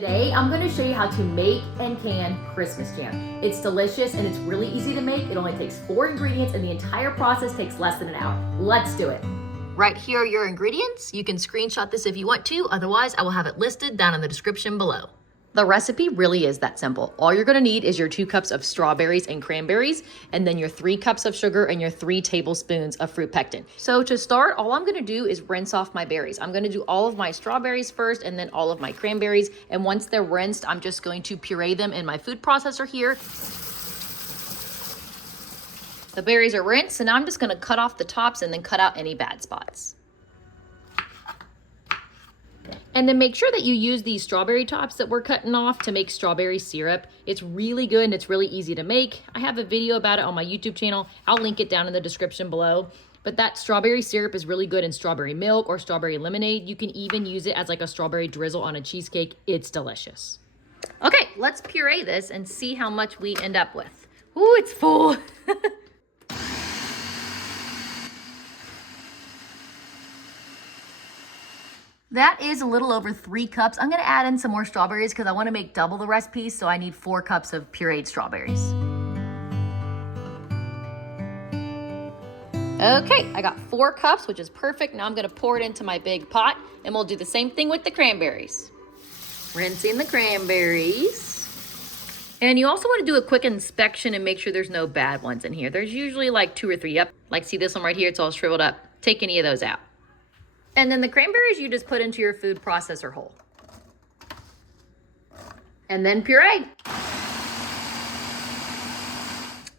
Today, I'm going to show you how to make and can Christmas jam. It's delicious and it's really easy to make. It only takes 4 ingredients and the entire process takes less than an hour. Let's do it. Right here are your ingredients. You can screenshot this if you want to. Otherwise, I will have it listed down in the description below. The recipe really is that simple. All you're gonna need is your 2 cups of strawberries and cranberries, and then your 3 cups of sugar and your 3 tablespoons of fruit pectin. So to start, all I'm gonna do is rinse off my berries. I'm gonna do all of my strawberries first and then all of my cranberries. And once they're rinsed, I'm just going to puree them in my food processor here. The berries are rinsed, and now I'm just gonna cut off the tops and then cut out any bad spots. And then make sure that you use these strawberry tops that we're cutting off to make strawberry syrup. It's really good and it's really easy to make. I have a video about it on my YouTube channel. I'll link it down in the description below. But that strawberry syrup is really good in strawberry milk or strawberry lemonade. You can even use it as like a strawberry drizzle on a cheesecake. It's delicious. Okay, let's puree this and see how much we end up with. Ooh, it's full. That is a little over 3 cups. I'm gonna add in some more strawberries because I wanna make double the recipe, so I need 4 cups of pureed strawberries. Okay, I got 4 cups, which is perfect. Now I'm gonna pour it into my big pot, and we'll do the same thing with the cranberries. Rinsing the cranberries. And you also wanna do a quick inspection and make sure there's no bad ones in here. There's usually like 2 or 3. Yep, like see this one right here, it's all shriveled up. Take any of those out. And then the cranberries you just put into your food processor hole. And then puree.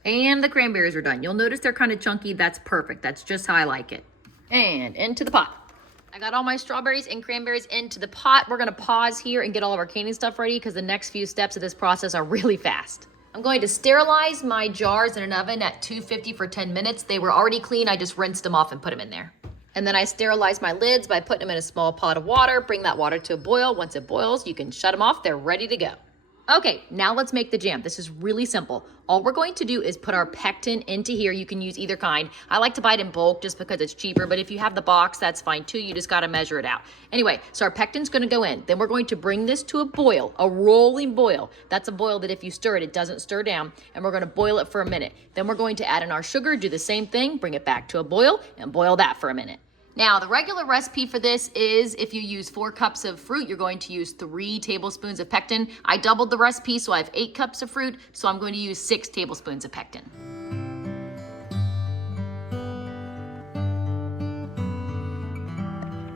And the cranberries are done. You'll notice they're kind of chunky. That's perfect. That's just how I like it. And into the pot. I got all my strawberries and cranberries into the pot. We're gonna pause here and get all of our canning stuff ready because the next few steps of this process are really fast. I'm going to sterilize my jars in an oven at 250 for 10 minutes. They were already clean. I just rinsed them off and put them in there. And then I sterilize my lids by putting them in a small pot of water. Bring that water to a boil. Once it boils, you can shut them off. They're ready to go. Okay, now let's make the jam. This is really simple. All we're going to do is put our pectin into here. You can use either kind. I like to buy it in bulk just because it's cheaper, but if you have the box, that's fine too. You just gotta measure it out. Anyway, so our pectin's gonna go in. Then we're going to bring this to a boil, a rolling boil. That's a boil that if you stir it, it doesn't stir down, and we're gonna boil it for a minute. Then we're going to add in our sugar, do the same thing, bring it back to a boil, and boil that for a minute. Now, the regular recipe for this is if you use 4 cups of fruit, you're going to use 3 tablespoons of pectin. I doubled the recipe, so I have 8 cups of fruit, so I'm going to use 6 tablespoons of pectin.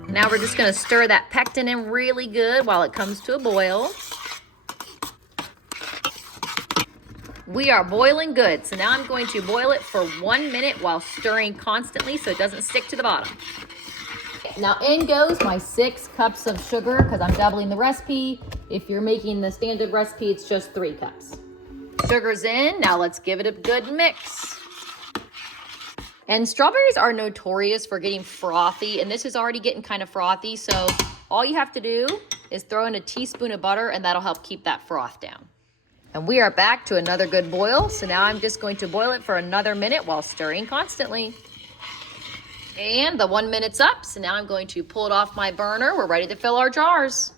Now we're just gonna stir that pectin in really good while it comes to a boil. We are boiling good, so now I'm going to boil it for 1 minute while stirring constantly so it doesn't stick to the bottom. Now in goes my 6 cups of sugar because I'm doubling the recipe. If you're making the standard recipe, it's just 3 cups. Sugar's in, now let's give it a good mix. And strawberries are notorious for getting frothy, and this is already getting kind of frothy, so all you have to do is throw in a teaspoon of butter and that'll help keep that froth down. And we are back to another good boil, so now I'm just going to boil it for another minute while stirring constantly. And the 1 minute's up, so now I'm going to pull it off my burner. We're ready to fill our jars.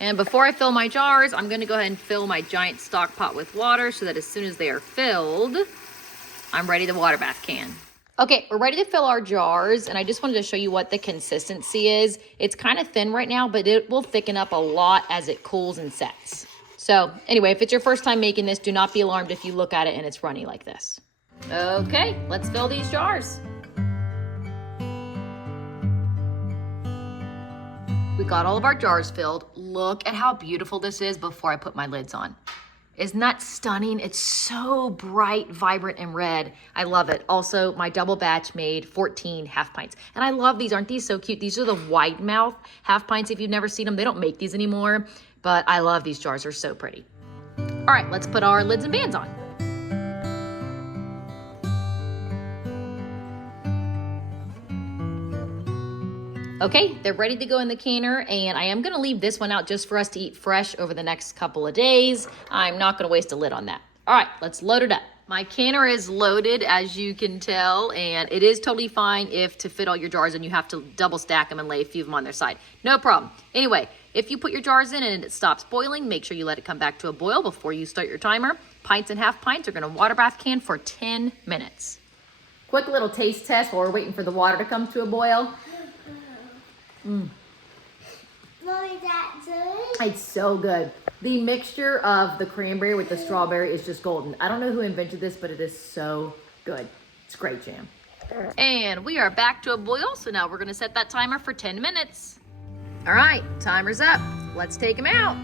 And before I fill my jars, I'm gonna go ahead and fill my giant stock pot with water so that as soon as they are filled, I'm ready to water bath can. Okay, we're ready to fill our jars, and I just wanted to show you what the consistency is. It's kind of thin right now, but it will thicken up a lot as it cools and sets. So anyway, if it's your first time making this, do not be alarmed if you look at it and it's runny like this. Okay, let's fill these jars. We got all of our jars filled. Look at how beautiful this is before I put my lids on. Isn't that stunning? It's so bright, vibrant, and red. I love it. Also, my double batch made 14 half pints. And I love these. Aren't these so cute? These are the wide mouth half pints. If you've never seen them, they don't make these anymore. But I love these jars. They're so pretty. All right, let's put our lids and bands on. Okay, they're ready to go in the canner, and I am gonna leave this one out just for us to eat fresh over the next couple of days. I'm not gonna waste a lid on that. All right, let's load it up. My canner is loaded, as you can tell, and it is totally fine if to fit all your jars and you have to double stack them and lay a few of them on their side. No problem. Anyway, If you put your jars in and it stops boiling, make sure you let it come back to a boil before you start your timer. Pints and half pints are gonna water bath can for 10 minutes. Quick little taste test while we're waiting for the water to come to a boil. Mommy, that's good. It's so good. The mixture of the cranberry with the strawberry is just golden. I don't know who invented this, but it is so good. It's great jam. And we are back to a boil, so now we're gonna set that timer for 10 minutes. All right, timer's up. Let's take them out.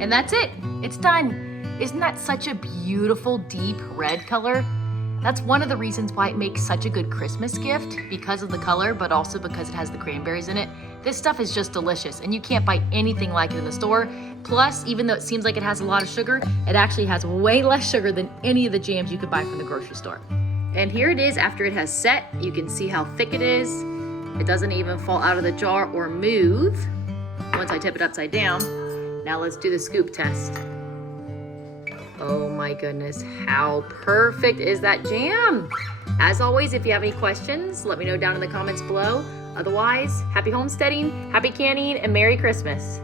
And that's it, it's done. Isn't that such a beautiful deep red color? That's one of the reasons why it makes such a good Christmas gift, because of the color, but also because it has the cranberries in it. This stuff is just delicious, and you can't buy anything like it in the store. Plus, even though it seems like it has a lot of sugar, it actually has way less sugar than any of the jams you could buy from the grocery store. And here it is after it has set. You can see how thick it is. It doesn't even fall out of the jar or move once I tip it upside down. Now let's do the scoop test. Oh my goodness, how perfect is that jam? As always, if you have any questions, let me know down in the comments below. Otherwise, happy homesteading, happy canning, and Merry Christmas.